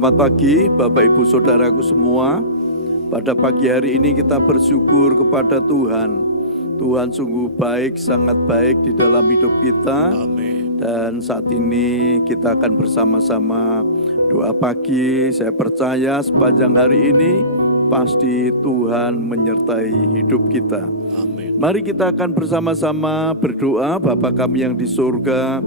Selamat pagi Bapak Ibu Saudaraku semua. Pada pagi hari ini kita bersyukur kepada Tuhan. Tuhan sungguh baik, sangat baik di dalam hidup kita. Amin. Dan saat ini kita akan bersama-sama doa pagi. Saya percaya sepanjang hari ini pasti Tuhan menyertai hidup kita. Amin. Mari kita akan bersama-sama berdoa. Bapa kami yang di surga,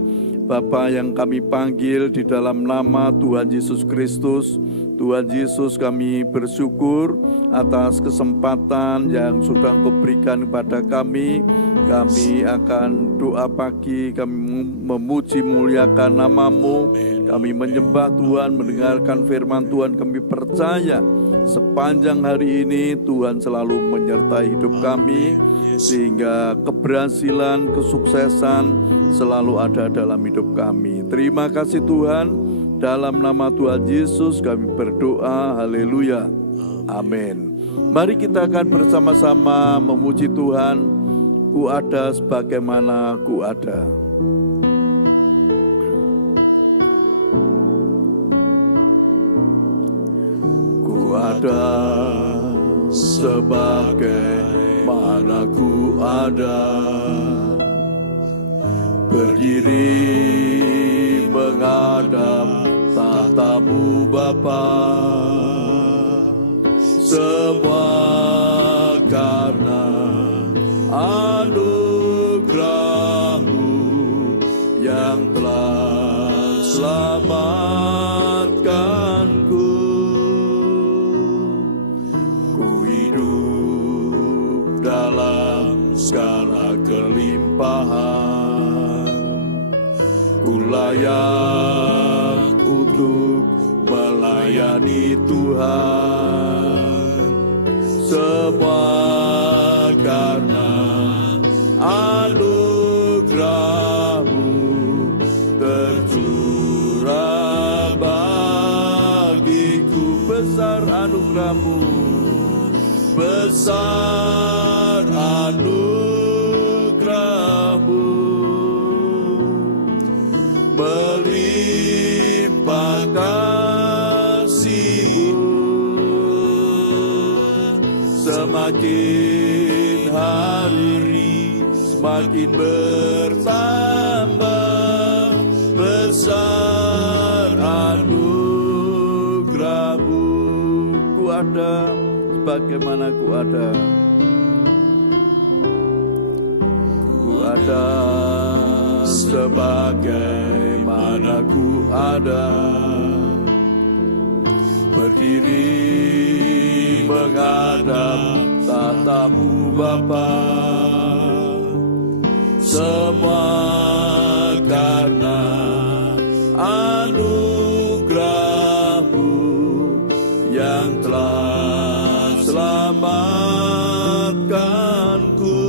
Bapa yang kami panggil di dalam nama Tuhan Yesus Kristus. Tuhan Yesus, kami bersyukur atas kesempatan yang sudah Engkau berikan kepada kami. Kami akan doa pagi, kami memuji muliakan nama-Mu. Kami menyembah Tuhan, mendengarkan firman Tuhan. Kami percaya sepanjang hari ini Tuhan selalu menyertai hidup kami, sehingga keberhasilan, kesuksesan selalu ada dalam hidup kami. Terima kasih Tuhan, dalam nama Tuhan Yesus kami berdoa, haleluya, amin. Mari kita akan bersama-sama memuji Tuhan. Ku ada sebagaimana ku ada. Ku ada sebagaimana ku ada, berdiri menghadap tatamu Bapa, semua karena anugerah-Mu yang telah selamatkanku. Ku hidup dalam segala kelimpahan, ku layak untuk melayani Tuhan, semua karena anugerah-Mu tercurah bagiku. Besar anugerah-Mu, besar anugerah-Mu, melimpah kasih-Mu. Semakin hari semakin bertambah, besar anugerah-Mu. Ku ada sebagaimana ku ada. Ku ada sebagaimana ku ada, berdiri menghadap tatamu Bapa, semua karena anugerah-Mu yang telah selamatkanku.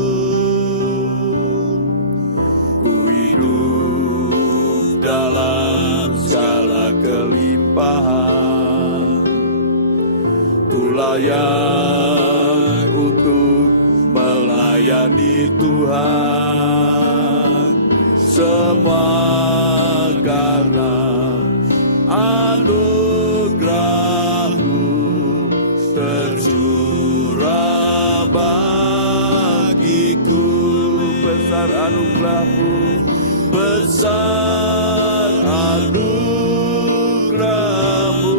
Ku hidup dalam segala kelimpahan, ku layak untuk melayani Tuhan, semua karena anugerah-Mu tercurah bagiku. Besar anugerah-Mu, besar anugerah-Mu,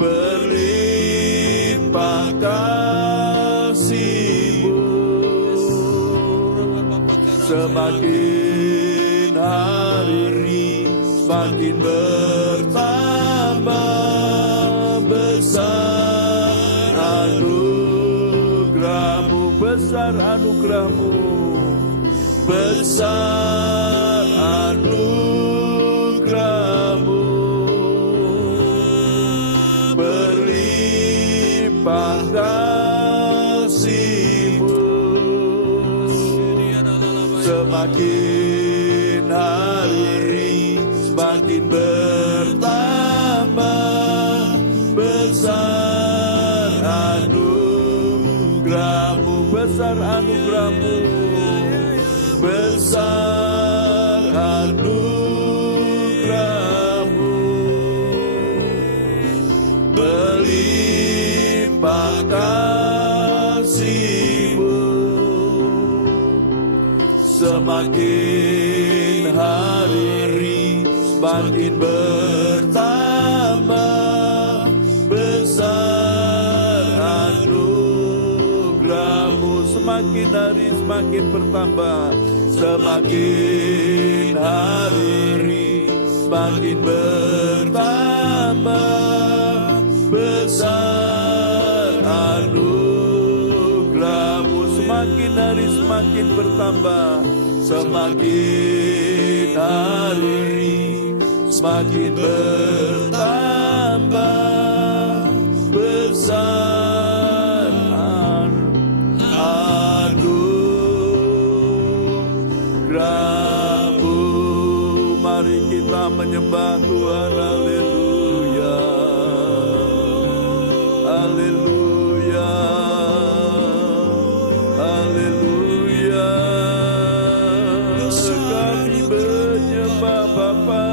berlimpah kasih-Mu. Semakin hari semakin bertambah, besar anugerah-Mu, besar anugerah-Mu, besar anugerah-Mu, berlimpah kasih-Mu. Semakin hari semakin bertambah, besar anugerah-Mu, besar anugerah-Mu, besar anugerah-Mu, kasih-Mu. Semakin hari semakin bertambah besar anugerah-Mu. Semakin hari semakin bertambah, semakin hari semakin bertambah besar anugerah-Mu. Semakin hari semakin bertambah, semakin hari semakin bertambah besar anugerah-Mu. Mari kita menyembah Tuhan. Haleluya, haleluya, haleluya. Kami menyembah Bapa,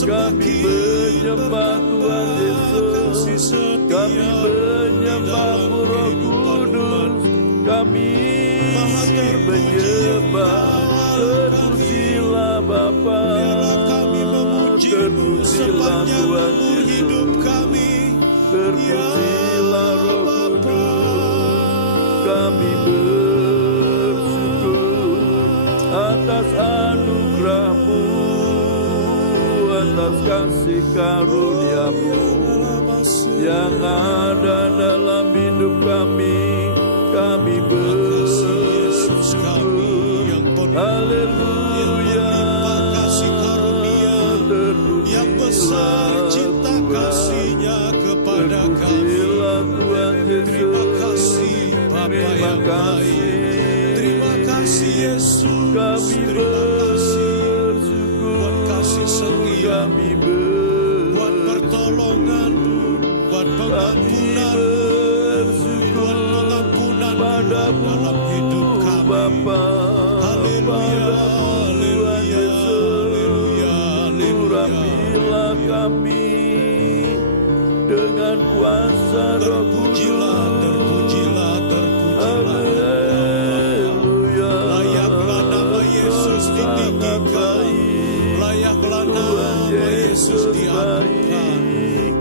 kami menyembah Tuhan Yesus, kami menyembah Roh Kudus, kami menyembah. Terpujilah Bapa, terpujilah Tuhan Yesus, terpujilah Roh Kudus. Kami bersyukur atas anugerah-Mu, atas kasih karunia-Mu yang ada dalam hidup kami. Kami bersyukur. Haleluya, kasih karunia yang besar cinta kasih-Nya kepada kami. Terima kasih Bapa yang baik. Terima kasih Yesus. Terima kasih buat kasih setia, buat pertolongan-Mu, buat pengampunan-Mu, buat pengampunan dalam hidup kami. Bapa, haleluya, haleluya, haleluya. Urapilah kami dengan kuasa Roh Kudus. Terpujilah, terpujilah. Haleluya. Layaklah nama Yesus ditinggikan, layaklah nama Yesus diagungkan,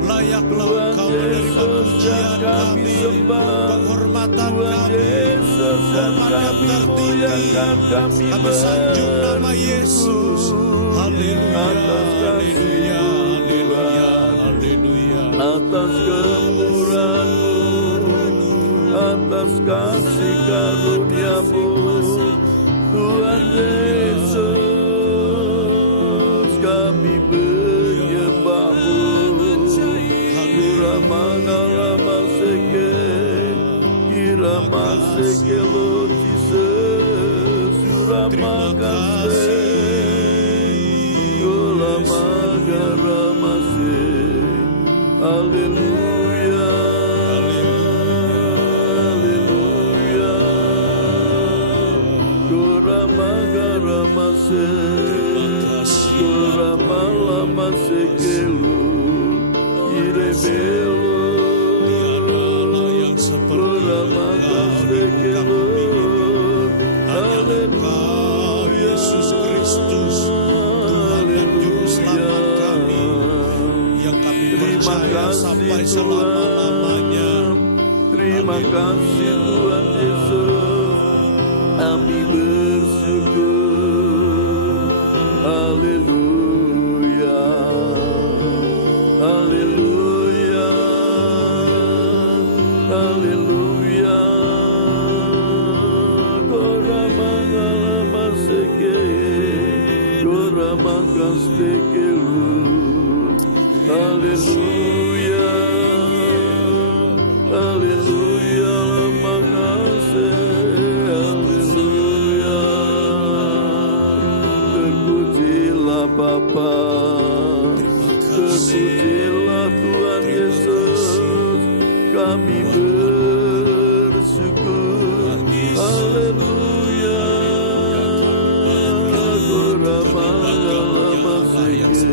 layaklah Engkau menerima pujian kami, penghormatan kami, penghormatan tertinggi. Kami sanjung nama Yesus. Haleluya, haleluya, haleluya, haleluya. Atas kemurahan-Mu, atas kasih karunia-Mu, Tuhan Yesus, kami menyembah-Mu. Kiramanalamaseke, kiramaseke Lord Jesus, Yuramakase, Yulamagaramase. Haleluya, haleluya. Goramagaramase, Goramalamaseke-Lu, Irebelo, Tiadalah yang seperti Engkau. Haleluya, Yesus Kristus, Tuhan dan Juru Selamat kami, yang kami percaya sampai selama-lamanya. Terima kasih Tuhan Yesus, kami bersyukur. Haleluya, haleluya, haleluya. Goramagalamaseke, goramakasteke-Lu. Haleluya, haleluya, makasih, haleluya. Terpujilah Bapa, terpujilah Tuhan Yesus, kami bersyukur. Haleluya, goramagalamaseke.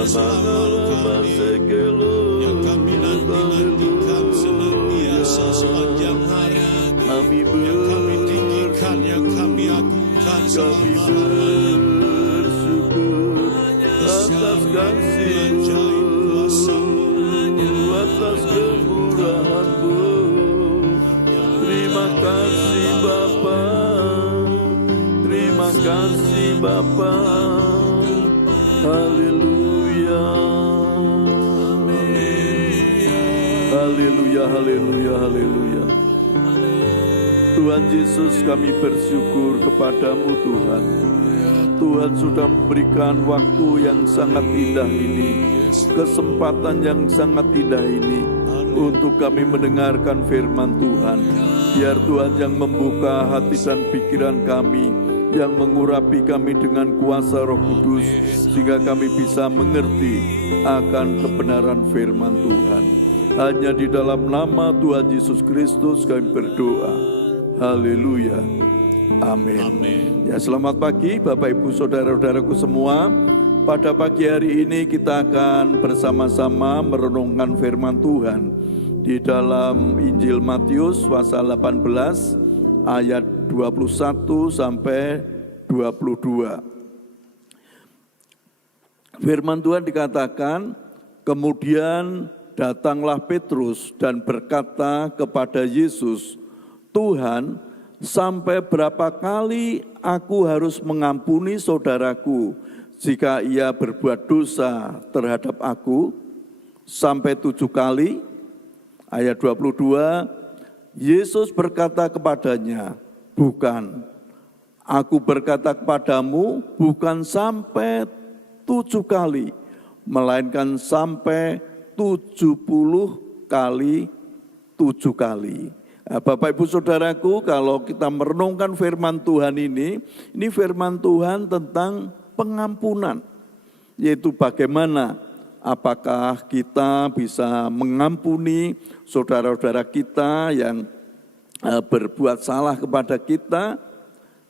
keselamatan kami, yang kami nanti-nantikan senantiasa sepanjang hari, yang kami tinggikan, yang kami agungkan Kami selama-lamanya. bersyukur atas kasih-Mu, atas kemurahan-Mu. Terima kasih Bapa, terima kasih Bapa. Haleluya, haleluya, haleluya, haleluya. Tuhan Yesus, kami bersyukur kepadamu Tuhan. Tuhan sudah memberikan waktu yang sangat indah ini, kesempatan yang sangat indah ini untuk kami mendengarkan firman Tuhan. Biar Tuhan yang membuka hati dan pikiran kami, yang mengurapi kami dengan kuasa Roh Kudus, sehingga kami bisa mengerti akan kebenaran firman Tuhan. Hanya di dalam nama Tuhan Yesus Kristus kami berdoa. Haleluya. Amin. Ya, selamat pagi Bapak Ibu Saudara-saudaraku semua. Pada pagi hari ini kita akan bersama-sama merenungkan firman Tuhan di dalam Injil Matius pasal 18 ayat 21 sampai 22. Firman Tuhan dikatakan, kemudian datanglah Petrus dan berkata kepada Yesus, Tuhan, sampai berapa kali aku harus mengampuni saudaraku jika ia berbuat dosa terhadap aku? Sampai 7 kali? Ayat 22, Yesus berkata kepadanya, bukan, aku berkata kepadamu bukan sampai 7 kali, melainkan sampai 70 kali 7 kali. Bapak Ibu Saudaraku, kalau kita merenungkan firman Tuhan ini firman Tuhan tentang pengampunan. Yaitu bagaimana, apakah kita bisa mengampuni saudara-saudara kita yang berbuat salah kepada kita,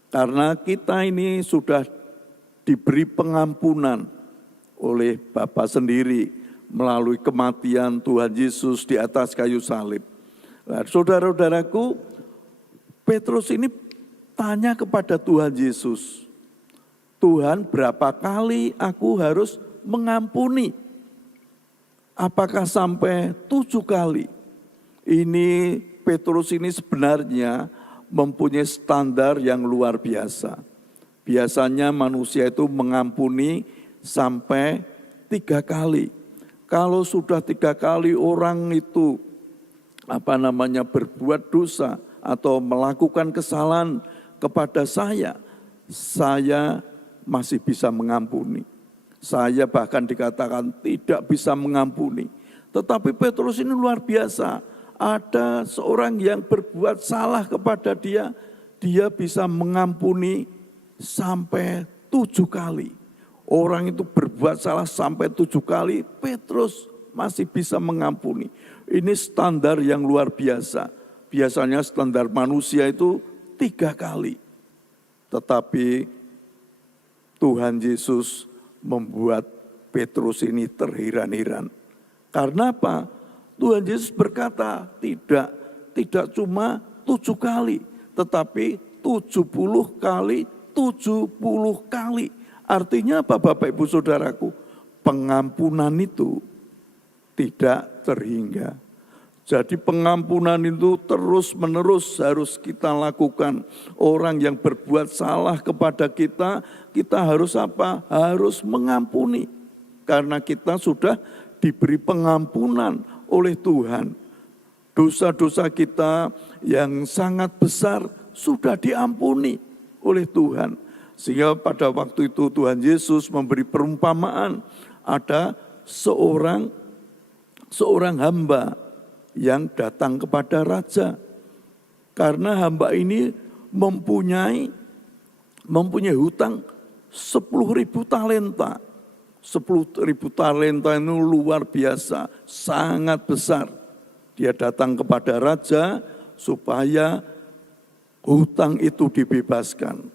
karena kita ini sudah diberi pengampunan oleh Bapa sendiri melalui kematian Tuhan Yesus di atas kayu salib. Nah, saudara-saudaraku, Petrus ini tanya kepada Tuhan Yesus, Tuhan, berapa kali aku harus mengampuni? Apakah sampai 7 kali? Ini Petrus ini sebenarnya mempunyai standar yang luar biasa. Biasanya manusia itu mengampuni sampai 3 kali. Kalau sudah 3 kali orang itu berbuat dosa atau melakukan kesalahan kepada saya masih bisa mengampuni. Saya bahkan dikatakan tidak bisa mengampuni. Tetapi Petrus ini luar biasa. Ada seorang yang berbuat salah kepada dia, dia bisa mengampuni sampai 7 kali. Orang itu berbuat salah sampai 7 kali, Petrus masih bisa mengampuni. Ini standar yang luar biasa. Biasanya standar manusia itu 3 kali. Tetapi Tuhan Yesus membuat Petrus ini terheran-heran. Karena apa? Tuhan Yesus berkata, tidak cuma 7 kali, tetapi 70 kali 70 kali. Artinya apa Bapak Ibu Saudaraku? Pengampunan itu tidak terhingga. Jadi pengampunan itu terus-menerus harus kita lakukan. Orang yang berbuat salah kepada kita, kita harus apa? Harus mengampuni. Karena kita sudah diberi pengampunan oleh Tuhan. Dosa-dosa kita yang sangat besar sudah diampuni oleh Tuhan. Sehingga pada waktu itu Tuhan Yesus memberi perumpamaan. Ada seorang hamba yang datang kepada raja. Karena hamba ini mempunyai hutang 10.000 talenta. 10.000 talenta itu luar biasa, sangat besar. Dia datang kepada raja supaya hutang itu dibebaskan.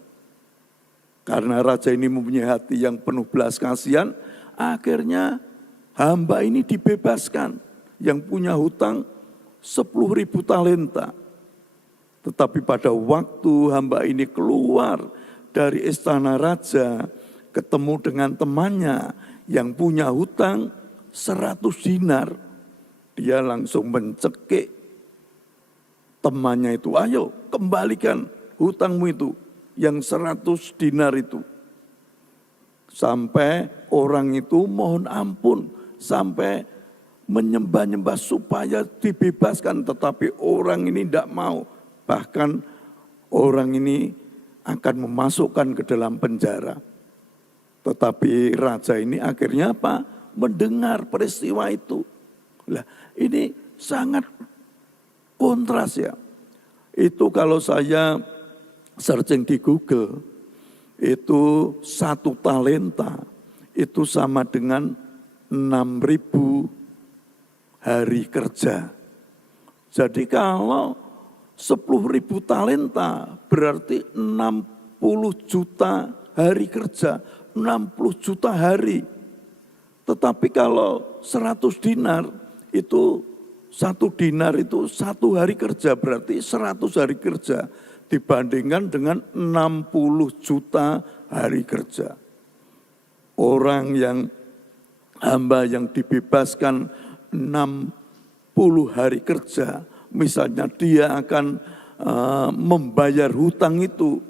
Karena raja ini mempunyai hati yang penuh belas kasihan, Akhirnya hamba ini dibebaskan yang punya hutang 10.000 talenta. Tetapi pada waktu hamba ini keluar dari istana raja, ketemu dengan temannya yang punya hutang 100 dinar. Dia langsung mencekik temannya itu, ayo kembalikan hutangmu itu, yang 100 dinar itu. Sampai orang itu mohon ampun, sampai menyembah-nyembah supaya dibebaskan. Tetapi orang ini tidak mau. Bahkan orang ini akan memasukkan ke dalam penjara. Tetapi raja ini akhirnya apa? Mendengar peristiwa itu. Lah, ini sangat kontras ya. Itu kalau saya searching di Google, itu 1 talenta itu sama dengan 6.000 hari kerja. Jadi kalau 10.000 talenta berarti 60 juta hari kerja, 60 juta hari. Tetapi kalau 100 dinar itu 1 dinar itu 1 hari kerja, berarti 100 hari kerja dibandingkan dengan 60 juta hari kerja. Orang yang hamba yang dibebaskan 60 hari kerja, misalnya dia akan membayar hutang itu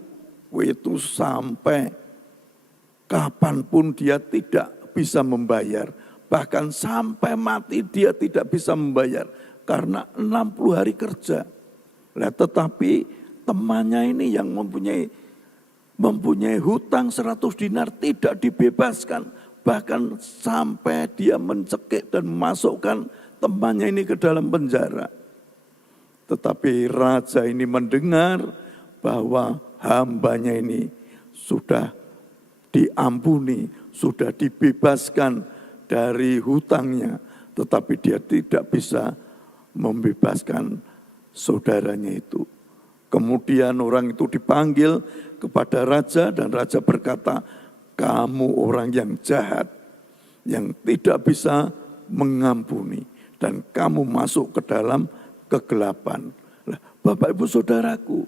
sampai kapanpun dia tidak bisa membayar. Bahkan sampai mati dia tidak bisa membayar karena 60 hari kerja. Nah, tetapi temannya ini yang mempunyai hutang 100 dinar tidak dibebaskan. Bahkan sampai dia mencekik dan memasukkan temannya ini ke dalam penjara. Tetapi raja ini mendengar bahwa hambanya ini sudah diampuni, sudah dibebaskan dari hutangnya. Tetapi dia tidak bisa membebaskan saudaranya itu. Kemudian orang itu dipanggil kepada raja dan raja berkata, kamu orang yang jahat, yang tidak bisa mengampuni. Dan kamu masuk ke dalam kegelapan. Bapak Ibu Saudaraku,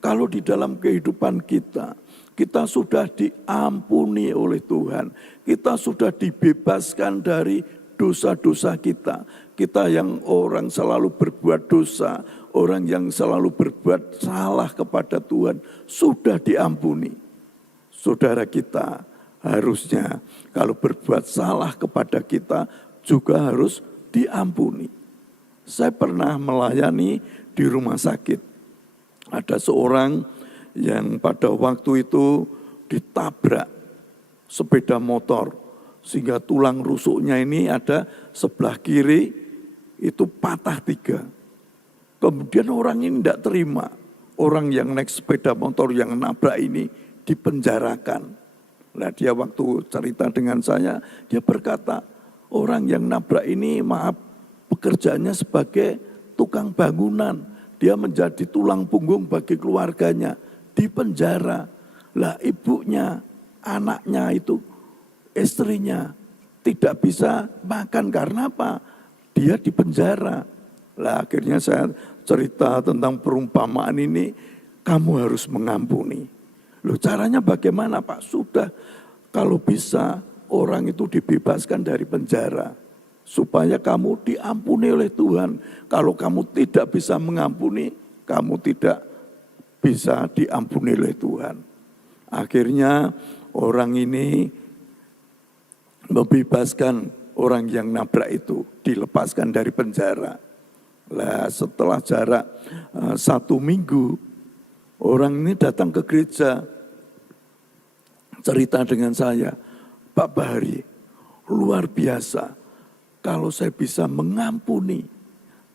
kalau di dalam kehidupan kita sudah diampuni oleh Tuhan. Kita sudah dibebaskan dari dosa-dosa kita. Kita yang orang selalu berbuat dosa, orang yang selalu berbuat salah kepada Tuhan, sudah diampuni. Saudara kita harusnya kalau berbuat salah kepada kita juga harus diampuni. Saya pernah melayani di rumah sakit. Ada seorang yang pada waktu itu ditabrak sepeda motor. Sehingga tulang rusuknya ini ada sebelah kiri itu patah 3. Kemudian orang ini tidak terima. Orang yang naik sepeda motor yang nabrak ini dipenjarakan. Nah, dia waktu cerita dengan saya, dia berkata, orang yang nabrak ini pekerjaannya sebagai tukang bangunan. Dia menjadi tulang punggung bagi keluarganya. Di penjara. Lah ibunya, anaknya itu, istrinya tidak bisa makan karena apa? Dia di penjara. Lah akhirnya saya cerita tentang perumpamaan ini, kamu harus mengampuni. Loh caranya bagaimana Pak? Sudah, kalau bisa orang itu dibebaskan dari penjara. Supaya kamu diampuni oleh Tuhan. Kalau kamu tidak bisa mengampuni, kamu tidak bisa diampuni oleh Tuhan. Akhirnya orang ini membebaskan orang yang nabrak itu, dilepaskan dari penjara. Lah setelah jarak 1 minggu, orang ini datang ke gereja, cerita dengan saya, Pak Bahari, luar biasa. Kalau saya bisa mengampuni,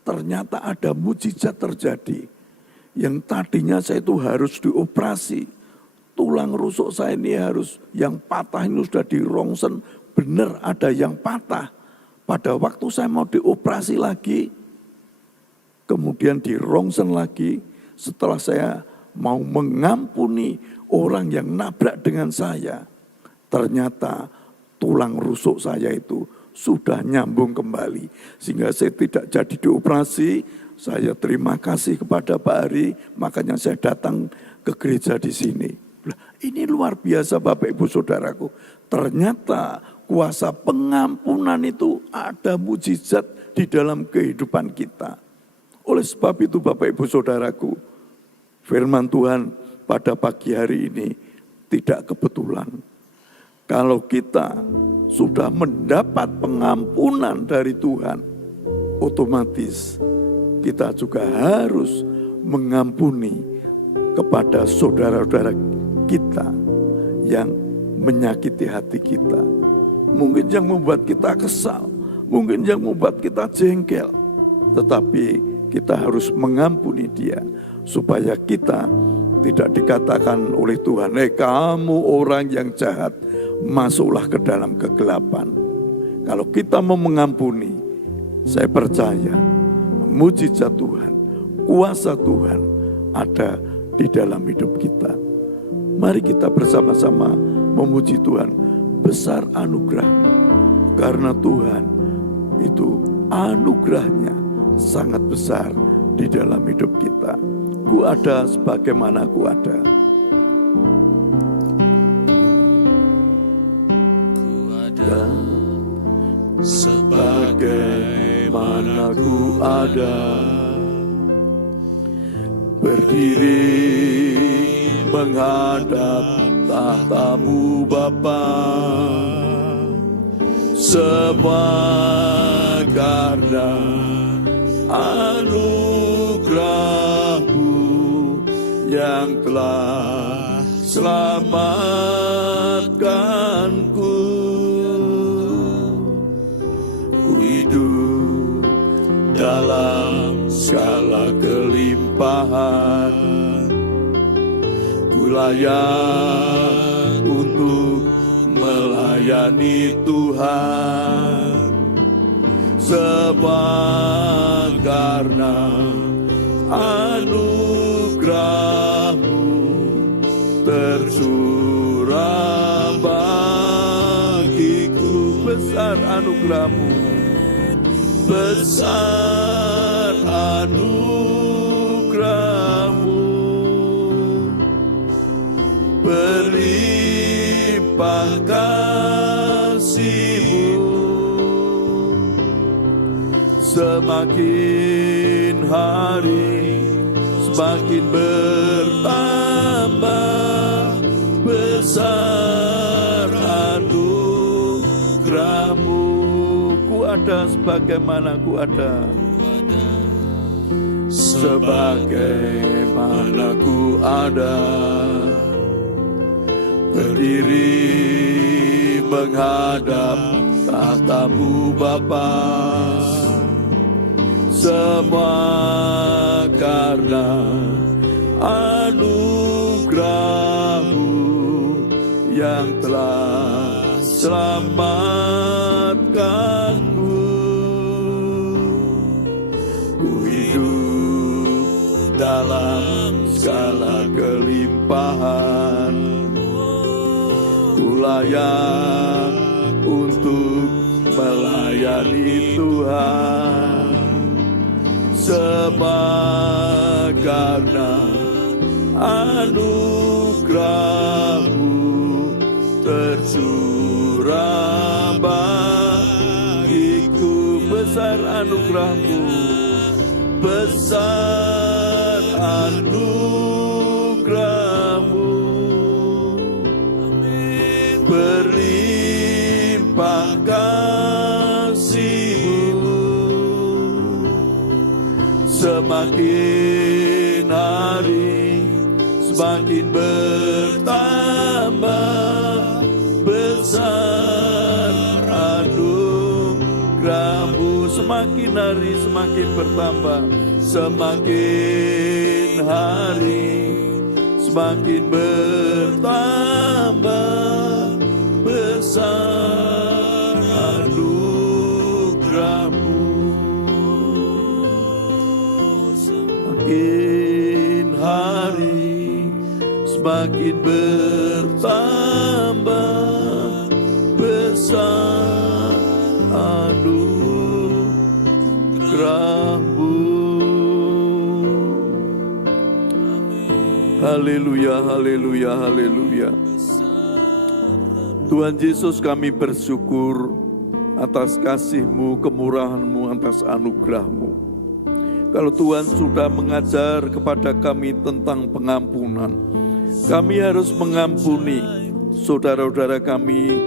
ternyata ada mujizat terjadi. Yang tadinya saya itu harus dioperasi. Tulang rusuk saya ini harus, yang patah ini sudah dirongsen, benar ada yang patah. Pada waktu saya mau dioperasi lagi, kemudian dirongsen lagi, setelah saya mau mengampuni orang yang nabrak dengan saya, ternyata tulang rusuk saya itu sudah nyambung kembali. Sehingga saya tidak jadi dioperasi. Saya terima kasih kepada Pak Hari, makanya saya datang ke gereja di sini. Ini luar biasa Bapak Ibu Saudaraku. Ternyata kuasa pengampunan itu ada mujizat di dalam kehidupan kita. Oleh sebab itu Bapak Ibu Saudaraku, firman Tuhan pada pagi hari ini tidak kebetulan. Kalau kita sudah mendapat pengampunan dari Tuhan, otomatis kita juga harus mengampuni kepada saudara-saudara kita yang menyakiti hati kita. Mungkin yang membuat kita kesal, mungkin yang membuat kita jengkel. Tetapi kita harus mengampuni dia supaya kita tidak dikatakan oleh Tuhan, kamu orang yang jahat, masuklah ke dalam kegelapan. Kalau kita mau mengampuni, saya percaya mujizat Tuhan, kuasa Tuhan ada di dalam hidup kita. Mari kita bersama-sama memuji Tuhan. Besar anugerah-Mu, karena Tuhan itu anugerahnya sangat besar di dalam hidup kita. Ku ada sebagaimana ku ada. Ku ada sebagaimana ku ada, berdiri menghadap tahta-Mu Bapa, semua karena anugerah-Mu yang telah selamatkanku. Ku hidup dalam segala kelimpahan, ku layak untuk melayani Tuhan. Semua karena anugerah-Mu tercurah bagiku. Besar anugerah-Mu, besar anugerah-Mu, berlimpah kasih-Mu. Semakin hari semakin bertambah besar anugerah-Mu. Ku ada sebagaimana ku ada, sebagaimana ku ada, berdiri menghadap tahta-Mu Bapa. Semua karena anugerah-Mu yang telah selamatkanku. Ku hidup dalam segala kelimpahan, ku layak untuk melayani Tuhan. Semua karena anugerah-Mu tercurah bagiku. Besar anugerah-Mu, besar anugerah-Mu, berlimpah kasih-Mu. Semakin hari semakin bertambah besar anugerah-Mu. Semakin hari semakin bertambah, semakin hari semakin bertambah besar anugerah-Mu. Semakin hari semakin bertambah besar Haleluya, haleluya, haleluya. Tuhan Yesus, kami bersyukur atas kasih-Mu, kemurahan-Mu, atas anugerah-Mu. Kalau Tuhan sudah mengajar kepada kami tentang pengampunan, kami harus mengampuni saudara-saudara kami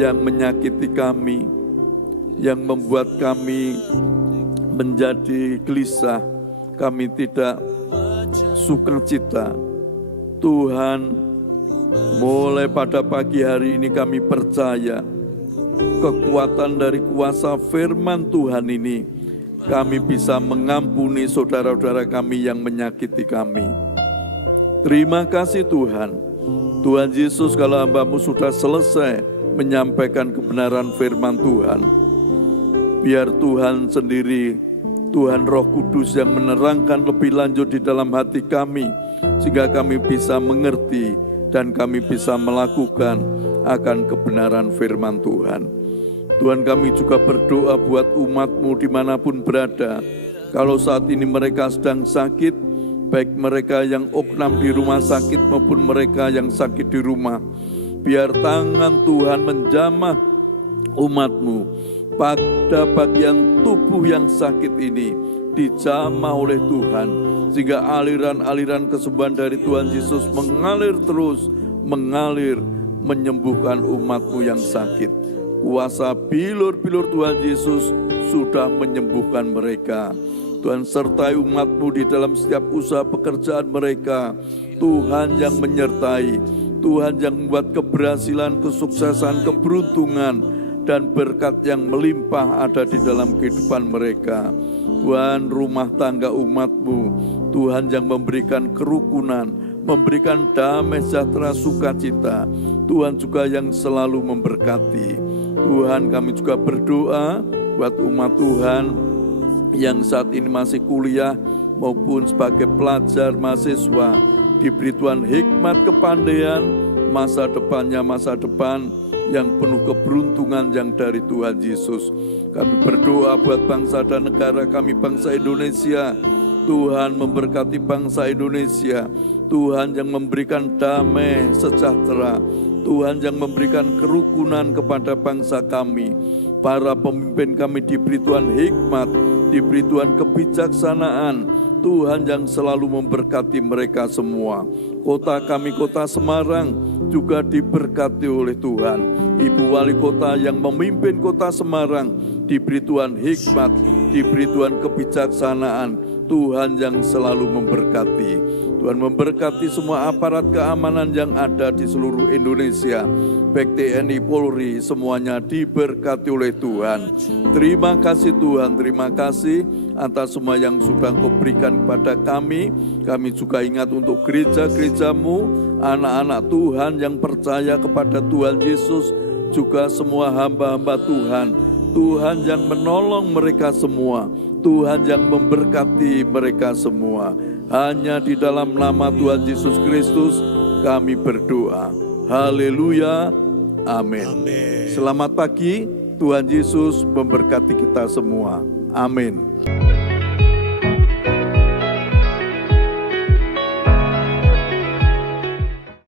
yang menyakiti kami, yang membuat kami menjadi gelisah, kami tidak sukacita. Tuhan, mulai pada pagi hari ini kami percaya kekuatan dari kuasa firman Tuhan ini, kami bisa mengampuni saudara-saudara kami yang menyakiti kami. Terima kasih Tuhan. Tuhan Yesus, kalau hamba-Mu sudah selesai menyampaikan kebenaran firman Tuhan, biar Tuhan sendiri, Tuhan Roh Kudus yang menerangkan lebih lanjut di dalam hati kami, sehingga kami bisa mengerti dan kami bisa melakukan akan kebenaran firman Tuhan. Tuhan, kami juga berdoa buat umat-Mu dimanapun berada. Kalau saat ini mereka sedang sakit, baik mereka yang oknam di rumah sakit maupun mereka yang sakit di rumah, biar tangan Tuhan menjamah umat-Mu pada bagian tubuh yang sakit ini, dijamah oleh Tuhan, sehingga aliran-aliran kesembuhan dari Tuhan Yesus mengalir terus, mengalir, menyembuhkan umat-Mu yang sakit. Kuasa bilur-bilur Tuhan Yesus sudah menyembuhkan mereka. Tuhan, sertai umat-Mu di dalam setiap usaha pekerjaan mereka. Tuhan yang menyertai, Tuhan yang membuat keberhasilan, kesuksesan, keberuntungan, dan berkat yang melimpah ada di dalam kehidupan mereka. Tuhan, rumah tangga umat-Mu, Tuhan yang memberikan kerukunan, memberikan damai sejahtera, sukacita. Tuhan juga yang selalu memberkati. Tuhan, kami juga berdoa buat umat Tuhan yang saat ini masih kuliah maupun sebagai pelajar, mahasiswa, diberi Tuhan hikmat, kepandaian, masa depannya masa depan yang penuh keberuntungan yang dari Tuhan Yesus. Kami berdoa buat bangsa dan negara kami, bangsa Indonesia. Tuhan memberkati bangsa Indonesia. Tuhan yang memberikan damai sejahtera. Tuhan yang memberikan kerukunan kepada bangsa kami. Para pemimpin kami diberi Tuhan hikmat, diberi Tuhan kebijaksanaan. Tuhan yang selalu memberkati mereka semua. Kota kami, kota Semarang, juga diberkati oleh Tuhan. Ibu Wali Kota yang memimpin kota Semarang, diberi Tuhan hikmat, diberi Tuhan kebijaksanaan. Tuhan yang selalu memberkati. Tuhan memberkati semua aparat keamanan yang ada di seluruh Indonesia, baik TNI, Polri, semuanya diberkati oleh Tuhan. Terima kasih Tuhan, terima kasih atas semua yang sudah Kau berikan kepada kami. Kami juga ingat untuk gereja-gereja-Mu, anak-anak Tuhan yang percaya kepada Tuhan Yesus, juga semua hamba-hamba Tuhan. Tuhan yang menolong mereka semua, Tuhan yang memberkati mereka semua. Hanya di dalam nama Tuhan Yesus Kristus kami berdoa. Haleluya. Amin. Selamat pagi. Tuhan Yesus memberkati kita semua. Amin.